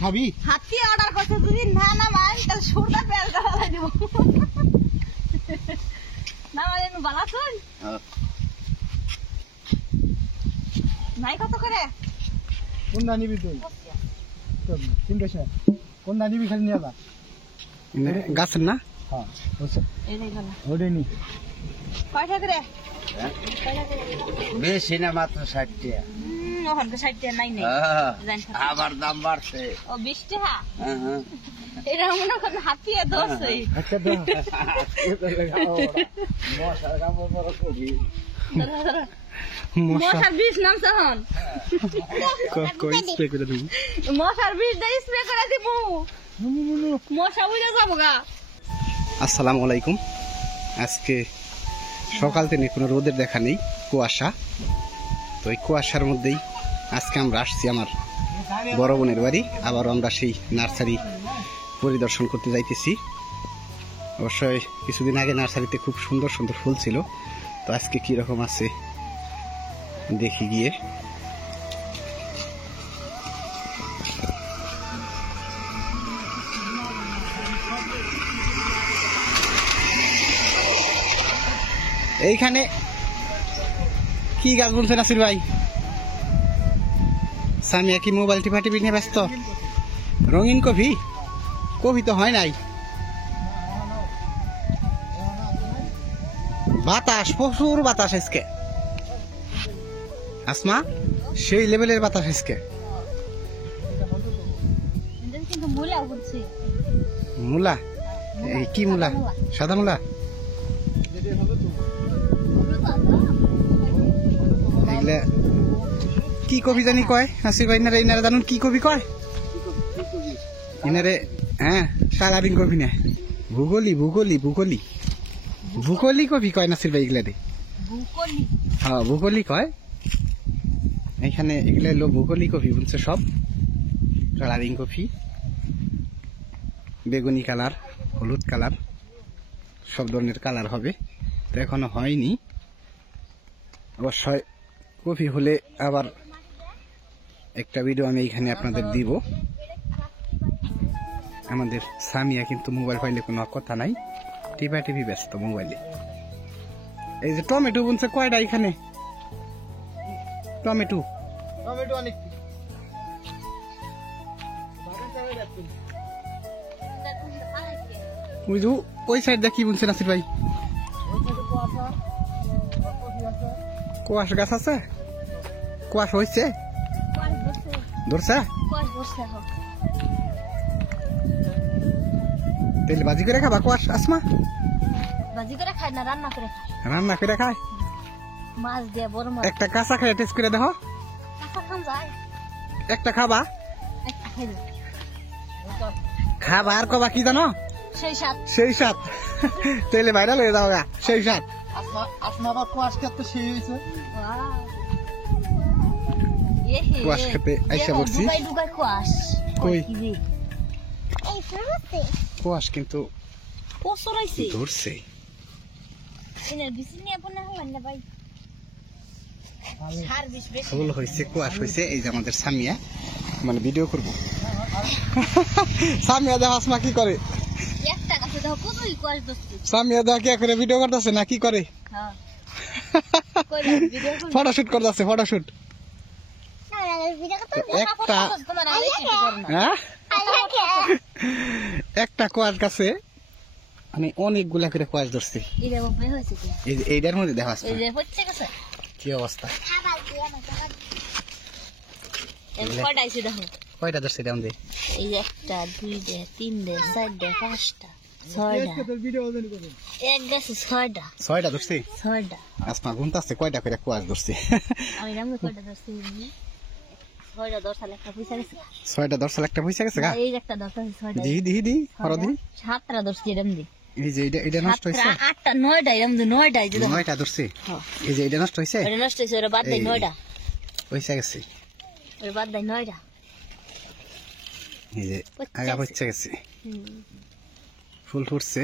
খাবি হাতি অর্ডার করতে যদি না না মান তাহলে সুরদা পেল দাও দিব না মানে বালা শুন নাই কত করে কোন না নিবি তুই তো তিনটা কোন না নিবি খালি নিয়ে যা গাছের না হ্যাঁ এই নাই গলা ওরে নি কয়টা করে বেশি না মাত্র 60 টাকা ওখান থেকে 60 টাকা নাই নাই আবার দাম বাড়ছে ও 20 টাকা হ্যাঁ এরা মনে করেন হাতিয়ে দোষই আচ্ছা দে মশার কামড় বড় করি মশার বিষ নাম সহন কই স্প্রে করে দিবি মশার বিষ দেই স্প্রে করে দিব মশা উড়ে যাবো গা। আসসালামু আলাইকুম। আজকে সকাল থেকে কোনো রোদের দেখা নেই, কুয়াশা। তো এই কুয়াশার মধ্যেই আজকে আমরা আসছি আমার বড় বোনের বাড়ি। আবারও আমরা সেই নার্সারি পরিদর্শন করতে যাইতেছি। অবশ্যই কিছুদিন আগে নার্সারিতে খুব সুন্দর সুন্দর ফুল ছিল, তো আজকে কি রকম আছে দেখি গিয়ে। এইখানে কি গাছ বলছেন নাসির ভাই? সামিয়া কি মোবাইল টিপা টিপি নিয়ে ব্যস্ত? রঙিন কফি? কফি তো হয় নাই। বাতাস, প্রচুর বাতাস আজকে। আসমা, সেই লেভেলের বাতাস আজকে। মূলা? এই কি মূলা? সাদা মূলা? এগুলা কি কবি জানি কয় নাসির ভাই? ইনারে জানুন কি কবি কয়? ইনারে হ্যাঁ সারাদিন কবি না, ভূগোলি ভূগোলি ভূগোলি ভূগোলি কবি কয় নাসির ভাই। এগুলা রে হ্যাঁ ভূগোলি কয়। এখানে এগুলা হলো ভূগোলি কফি বলছে সব। কালারিং কফি, বেগুনি কালার, হলুদ কালার, সব ধরনের কালার হবে। তো এখনো হয়নি। অবশ্যই কফি হলে আবার একটা ভিডিও আমি এইখানে আপনাদের দিব। আমাদের সামিয়া কিন্তু মোবাইল পাইলে কোনো কথা নাই, টিপা টিপি ব্যস্ত মোবাইলে। এই যে টমেটো বুনছে কয়টা এখানে? টমেটো টমেটো অনেক বুঝু ওই সাইড দিয়ে কি বুনছে নাসির ভাই? কোয়াশ গাছ আছে? কোয়াশ হয়েছে? ধরছে? তেল বাজি করে খাবা কোয়াশ? আসমা বাজি করে খায় না, রান্না করে খায়। রান্না করে খায়? মাছ দিয়ে বড় মাছ। একটা কাঁচা খাই টেস্ট করে দেখো। কাঁচা খান যায়? একটা খাবা? একটা খাইলে খাবা আর কবা কি জানো? সেই সাত সেই সাত। তেলে ভাইরাল হয়ে যাও গা, সেই সাত। আসমা আবার কোয়াশ খেতে সেই হয়েছে। কোয়াশ খেতে আইসা বলছি। কই কোয়াশ কিন্তু ধরছে। ফুল হয়েছে, কোয়াশ হয়েছে। এই যে আমাদের সামিয়া, মানে ভিডিও করবো। সামিয়া দেখা আসমা কি করে? সামিয়া দেখা কে করে ভিডিও করতেছে না কি করে? ফটোশুট করতেছে, ফটোশুট। একটা একটা কোয়াশ গাছে আমি অনেকগুলা করে কোয়াশ ধরছি। এইটার মধ্যে দেখা কি অবস্থা। কয়টা ধরছি? দাম দে। এই একটা, দুইটা, তিনটা, চারটা, পাঁচটা, ছয়টা। এক গাছে ছয়টা। ছয়টা ধরছি? ছয়টা। আসমা গুনতাছে কয়টা করে কোয়াশ ধরছি। আমি রামে কয়টা ধরছি? ছয়টা দশাল একটা পয়সা গেছে। ছয়টা দশাল একটা পয়সা গেছে গা? এই একটা দশাল ছয়টা। দিহি দিহি দি হর দি। সাতটা ধরছি এরম দি। এই যে এটা নষ্ট হয়েছে। আটটা, নয়টা এরম দি, নয়টা। নয়টা ধরছি। এই যে এটা নষ্ট হয়েছে। ওটা নষ্ট হয়েছে, ওরা বাদ দেয় নয়টা। পয়সা গেছে। ওরা বাদ দেয় নয়টা। এই যে আগা পয়সা গেছে। ফুল ফুটছে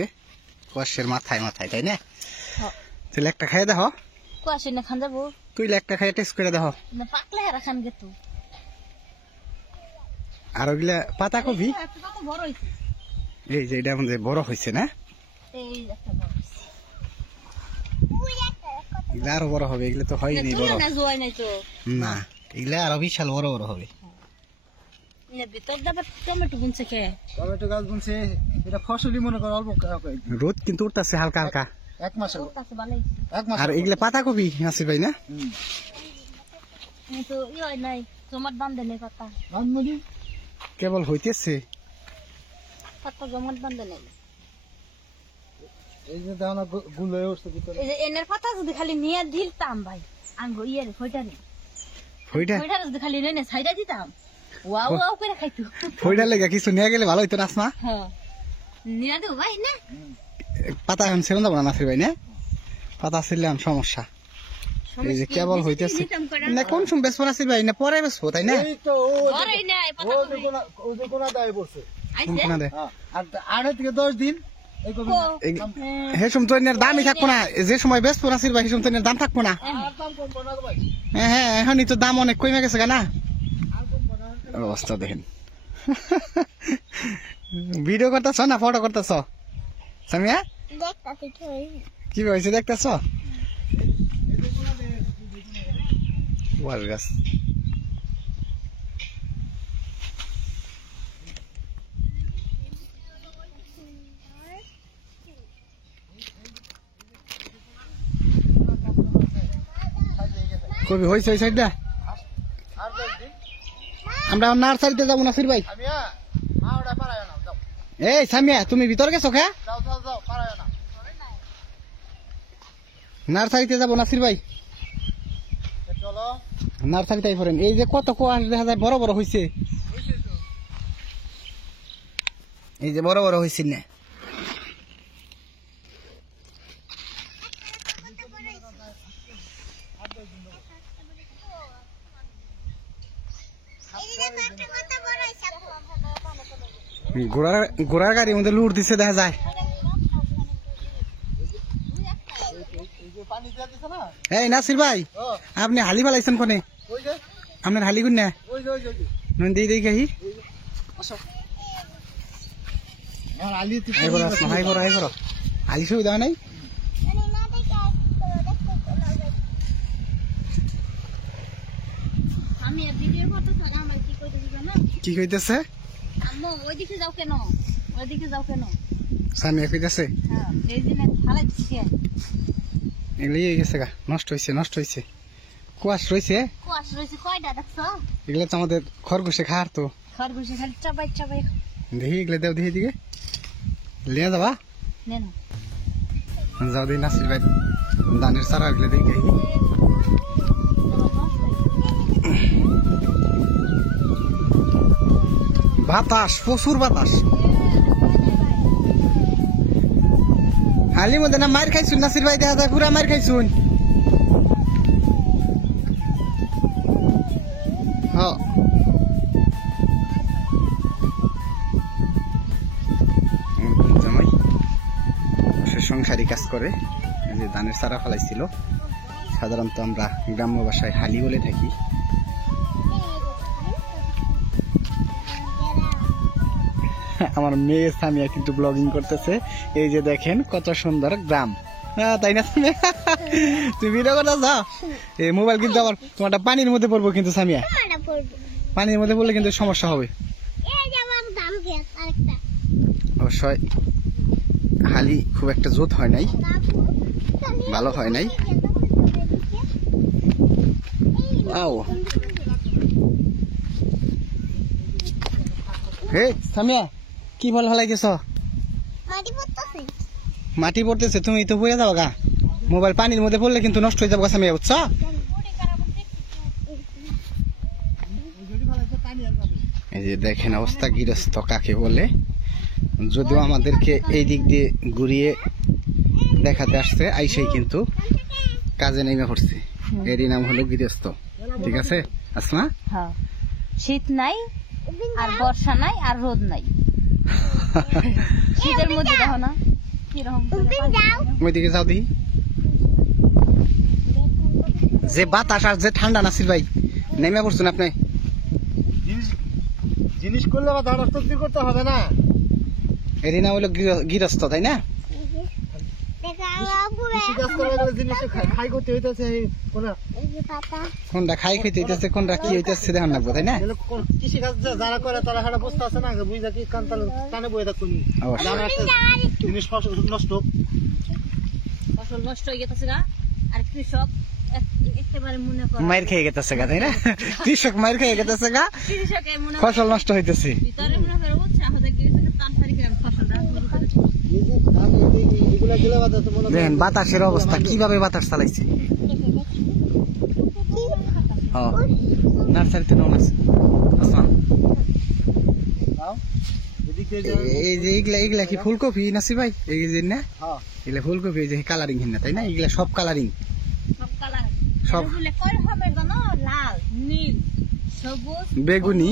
কোয়াশের মাথায় মাথায়, তাই না? তাহলে একটা খাইয়ে দেখো। কোয়াশে না খান যাবো? তুই একটা খাইয়ে টেস্ট করে দেখো। না পাকলে হারা খান গে তো। আর ওগুলা পাতা কপি একটা কত বড় হইছে এই যে এটা আমাদের বড় হয়েছে না এই একটা বড় হইছে এগুলা আরো বড় হবে এগুলো তো হয়নি বড় না জোয়াই নাই তো না এগুলা আরো বিশাল বড় বড় হবে এর ভিতর দাবার টমেটো বুনছে কে টমেটো গাছ বুনছে এটা ফসলই মনে করো অল্প রোদ কিন্তু উঠতেছে হালকা হালকা 1 মাসে ওর কাছে ভালোই 1 মাস আর এগুলা পাতা কপি নাসির ভাই না এই তো হয় নাই জমাট বান্ধে নেই পাতা বান্ধবী কেবল হইতেছে পাতা জমাট বান্ধে নেই এই যে দানা গুলো হয়ে উঠছে ভিতরে এই যে এনের পাতা যদি খালি নিয়ে দিতাম ভাই আঙ্গো ইয়ের ফয়টারে ফইটা ফয়টারে যদি খালি নিয়ে ছাইড়া দিতাম ওয়াও ওয়াও করে খাইতো ফইটা লেগে কিছু নিয়ে গেলে ভালো হইতো না আসমা হ্যাঁ নিয়ে দেবো ভাই না পাতা এখন ছিলাম যাবো না নাসির ভাই না পাতা ছিলাম সমস্যা এই যে কেবল হইতেছে না কোন সময় বেসবো নাসির ভাই না পরে বেসবো তাই না এই তো ঘরেই নাই পাতা কপি ও যে কোনা দায় পড়ছে আইছে কোনা দে আর 8 থেকে 10 দিন এই কবি হে সময় তো এর দামই থাকবো না যে সময় বেসবো নাসির ভাই সে সময় তো এর দাম থাকবো না আর দাম কমবো না ভাই হ্যাঁ হ্যাঁ এখনই তো দাম অনেক কমে গেছে না অবস্থা দেখেন ভিডিও করতেছ না ফটো করতেছ সামিয়া দেখতাছি কি হইছে কি হয়েছে দেখতেছ ওয়াল গাছ কবি হয়েছে ওই সাইডটা আর 10 দিন আমরা নার্সারিতে যাবো নাসির ভাই আমি মা ওটা পারায় না যাও এই সামিয়া তুমি ভিতর গেছো খা যাও যাও যাও পারায় না নার্সারিতে যাবো নাসির ভাই চলো নার্সারিতে পড়েন এই যে কত কোয়াশ দেখা যায় বড় বড় হয়েছে এই যে বড় বড় হয়েছে না ঘোড়ার গাড়ির মধ্যে লুট দিচ্ছে দেখা যায় পানি দিয়ে দিছ না এই নাসির ভাই ও আপনি হালি ফেলাইছেন কোনে ওই যে আপনার হালি কোন না ওই যে ওই যে নন দিয়ে দেখি আর আলি তুই হাই করো হালি সুবিধা নাই আমি আর ভিডিও করতে থাকা আমার কি কইতেছি জানো কি কইতেছে আম্মু ওইদিকে যাও কেন ওইদিকে যাও কেন সামিয়া কইতেছে হ্যাঁ এই দিনে ফালাই দিছি এগুলো ইয়ে গেছে গা নষ্ট হয়েছে কুয়াশ রয়েছে কুয়াশ রয়েছে কয়টা দেখছো এগুলো তো আমাদের খরগোশে খাওয়ার তো খরগোশে খালি চাবাই চাবাই দেখি এগুলো দেও দেখি দিকে লিয়ে যাবা নেন যাও দিই নাসির ভাই দানের সারা এগুলো দেখি বাতাস প্রচুর বাতাস হালির মধ্যে না মার খাইছুন নাসির ভাই দেখা যায় পুরা মার খাইছুন জামাই সে সংসারী কাজ করে এই যে ধানের চারা ফেলাইছিল সাধারণত আমরা গ্রাম্য ভাষায় হালি বলে থাকি আমার মেয়ে সামিয়া কিন্তু ব্লগিং করতেছে এই যে দেখেন কত সুন্দর গ্রাম তাই না তুমি ভিডিও করতে যাও এই মোবাইল কিন্তু আবার তোমারটা পানির মধ্যে পড়বো কিন্তু সামিয়া পানির মধ্যে পড়লে কিন্তু সমস্যা হবে অবশ্যই হালি খুব একটা জোত হয় নাই ভালো হয় নাই হে সামিয়া কি ফল ফলাইতেছ মাটি পড়তেছে তুমি তো পড়ে যাবো গা মোবাইল পানির মধ্যে পড়লে কিন্তু নষ্ট হয়ে যাবো গা সামিয়া বুঝছ এই যে দেখেন অবস্থা গৃহস্থ কাকে বলে যদিও আমাদেরকে এই দিক দিয়ে ঘুরিয়ে দেখাতে আসছে আইসাই কিন্তু কাজে নেমে পড়ছে এরই নাম হলো গৃহস্থ ঠিক আছে আসমা হ্যাঁ শীত নাই আর বর্ষা নাই আর রোদ নাই শীতের মধ্যে দেখো না কিরকম ওইদিকে যাও দেখি যে বাতাস আর যে ঠান্ডা নাসির ভাই নেমে পড়ছেন আপনি জিনিস করলে বা ধান তৈরি করতে হবে না। এরই নাম হলো গৃহস্থ, তাই না? কৃষি কাজ করার গেলে জিনিস খাই করতে হইতেছে কোনটা খাই খাইতে হইতেছে, কোনটা কি হইতেছে দেখান লাগবো, তাই না? কৃষি কাজ যারা করে তারা একটা বসতে আছে না, বুঝা কি কান টানে বয়ে থাকুন জিনিস ফসল নষ্ট ফসল নষ্ট হয়ে গেছে গা, আর কৃষক একেবারে মনে করে মায়ের খেয়ে গেতেছে গা, তাই না? কৃষক মায়ের খেয়ে গেতেছে গা, কৃষকের মনে ফসল নষ্ট হইতেছে। ভিতরে মনে করে বুঝছে আমাদের গিয়েছে তার তারিখে ফসলটা এগুলা গেলে বাজাতে মনে দেখেন বাতাসের অবস্থা, কিভাবে বাতাস চালাইছে। নার্সারিতে নন আছে। এই যে এগুলা এগুলা কি ফুলকপি নাসি ভাই? এই যে না, এগুলা ফুলকপি, এই যে কালারিং হিন না, তাই না? এগুলা সব কালারিং, সব কালার সব কই হবে জানো? লাল, নীল, সবুজ, বেগুনি,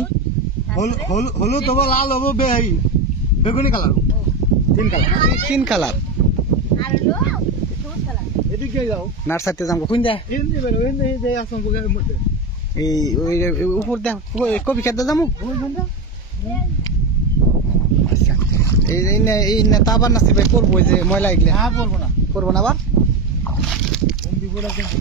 হলুদ হবো, লাল হবো, বেগুনি কালার, তিন কালার। আর হলো সবুজ কালার। এদিকে যাও, নার্সারিতে যাবো কোন দে? হিন্দি বেরো, হিন্দি যাই আসুন বুকের মধ্যে এই ওই উপর দে কপি খেতে যাবো। আচ্ছা, এই না তা আবার নাসি ভাই করবো, যে ময়লা এগুলা হ্যাঁ বলবো না, করবো না আবার। হিন্দি বলে কিন্তু